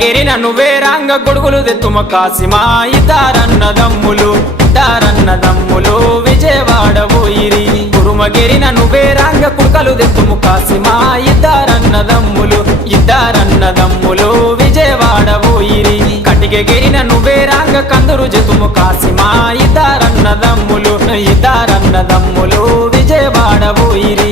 కురుమగిరిన నువ్వే రంగ గొడుగులు తెత్తుమ కాసిమా ఇద్దరన్నదమ్ములు విజయవాడ పోయిరి కురుమగిరిన నువ్వే రంగ కుడుకలు తెత్తుము కాసిమా ఇద్దరన్నదమ్ములు విజయవాడ పోయిరి కటికెగిరిన నువ్వే రంగ కందురు జతుము కాసిమా ఇద్దరన్నదమ్ములు విజయవాడ పోయిరి